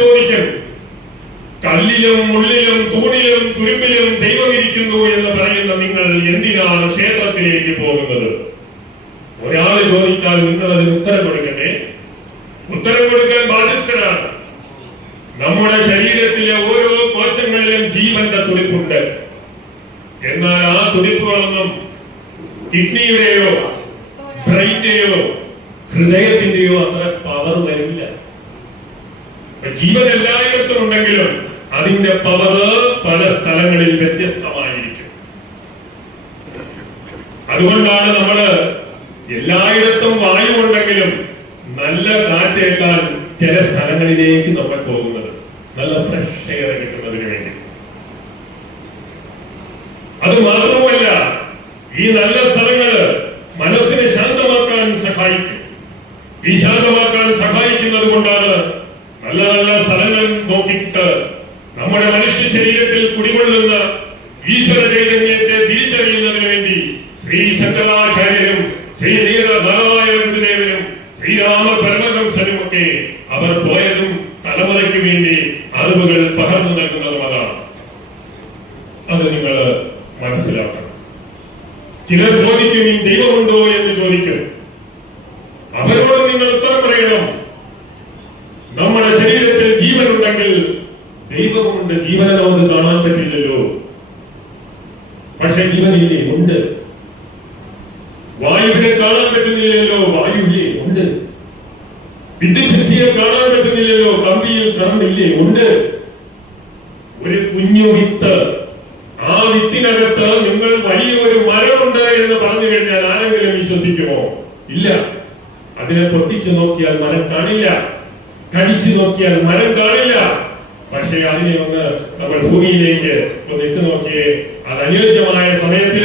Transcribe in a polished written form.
ചോദിക്കും, കല്ലിലും മുള്ളിലും തൂണിലും തുരുമ്പിലും ദൈവമിരിക്കുന്നു എന്ന് പറയുന്ന നിങ്ങൾ എന്തിനാണ് ക്ഷേത്രത്തിലേക്ക് പോകുന്നത്? ഒരാൾ ചോദിച്ചാൽ നിങ്ങൾ അതിന് ഉത്തരം കൊടുക്കട്ടെ. ഉത്തരം കൊടുക്കാൻ ബാധ്യസ്ഥരാണ്. നമ്മുടെ ശരീരത്തിലെ ഓരോ കോശങ്ങളിലും ജീവന്റെ തുടിപ്പുണ്ട്. എന്നാൽ ആ തുടിപ്പുകളൊന്നും കിഡ്നിയുടെയോ ബ്രെയിന്റെയോ ഹൃദയത്തിന്റെയോ അത്ര പവർ വരില്ല. ജീവൻ എല്ലായിടത്തും ഉണ്ടെങ്കിലും അതിന്റെ പവർ പല സ്ഥലങ്ങളിൽ വ്യത്യസ്തമായിരിക്കും. അതുകൊണ്ടാണ് നമ്മള് എല്ലായിടത്തും വായു ഉണ്ടെങ്കിലും നല്ല കാറ്റേക്കാൻ ചില സ്ഥലങ്ങളിലേക്ക് നമ്മൾ പോകുന്നത്, നല്ല ഫ്രഷ് എയർ കിട്ടുന്നതിന് വേണ്ടി. അത് മാത്രവുമല്ല, ഈ നല്ല സ്ഥലങ്ങള് മനസ്സിനെ ശാന്തമാക്കാൻ സഹായിക്കും. ഈ ശാന്തമാക്കാൻ സഹായിക്കുന്നത് കൊണ്ടാണ് നല്ല നല്ല സ്ഥലങ്ങൾ നോക്കിയിട്ട് നമ്മുടെ മനുഷ്യ ശരീരത്തിൽ കുടികൊള്ളുന്ന ഈശ്വര ചൈതന്യത്തെ തിരിച്ചറിയുന്നതിന് വേണ്ടി ശ്രീ ശങ്കരാചാര്യരും ശ്രീ നാരായണ ഗുരുദേവനും ശ്രീരാമ പരമഹംസനുമൊക്കെ അവർ പോയതും തലമുറയ്ക്ക് വേണ്ടി അറിവുകൾ പകർന്നു നൽകുന്നതും അതാണ്. അത് നിങ്ങൾ മനസ്സിലാക്കണം. ചിലർ ചോദിക്കും, ഈ ദൈവമുണ്ടോ എന്ന് ചോദിക്കും. അവരോട് നിങ്ങൾ ഉത്തരം പറയണം. നമ്മുടെ ശരീരത്തിൽ ജീവനുണ്ടെങ്കിൽ ദൈവമുണ്ട്. ജീവനെ നമുക്ക് കാണാൻ പറ്റില്ലല്ലോ, പക്ഷെ ജീവനില്ലേ? ഉണ്ട്. വായുവിനെ കാണാൻ പറ്റുന്നില്ലല്ലോ, വായുവില്ലേ? ഉണ്ട്. വിദ്യുച്ഛക്തിയെ കാണാൻ പറ്റുന്നില്ലല്ലോ, കമ്പിയിൽ കറണ്ടില്ലേ? ഉണ്ട്. ഒരു കുഞ്ഞു വിത്ത്, ആ വിത്തിനകത്ത് നിങ്ങൾ വലിയൊരു മരമുണ്ട് എന്ന് പറഞ്ഞു കഴിഞ്ഞാൽ ആരെങ്കിലും വിശ്വസിക്കുമോ? ഇല്ല. അതിനെ പൊട്ടിച്ചു നോക്കിയാൽ മരം കാണില്ല, കടിച്ചു നോക്കിയാൽ മരം കാണില്ല. പക്ഷേ അതിനെ ഒന്ന് നമ്മൾ ഭൂമിയിലേക്ക് ഒന്ന് ഇട്ടു നോക്കിയേ, അത് അനുയോജ്യമായ സമയത്തിൽ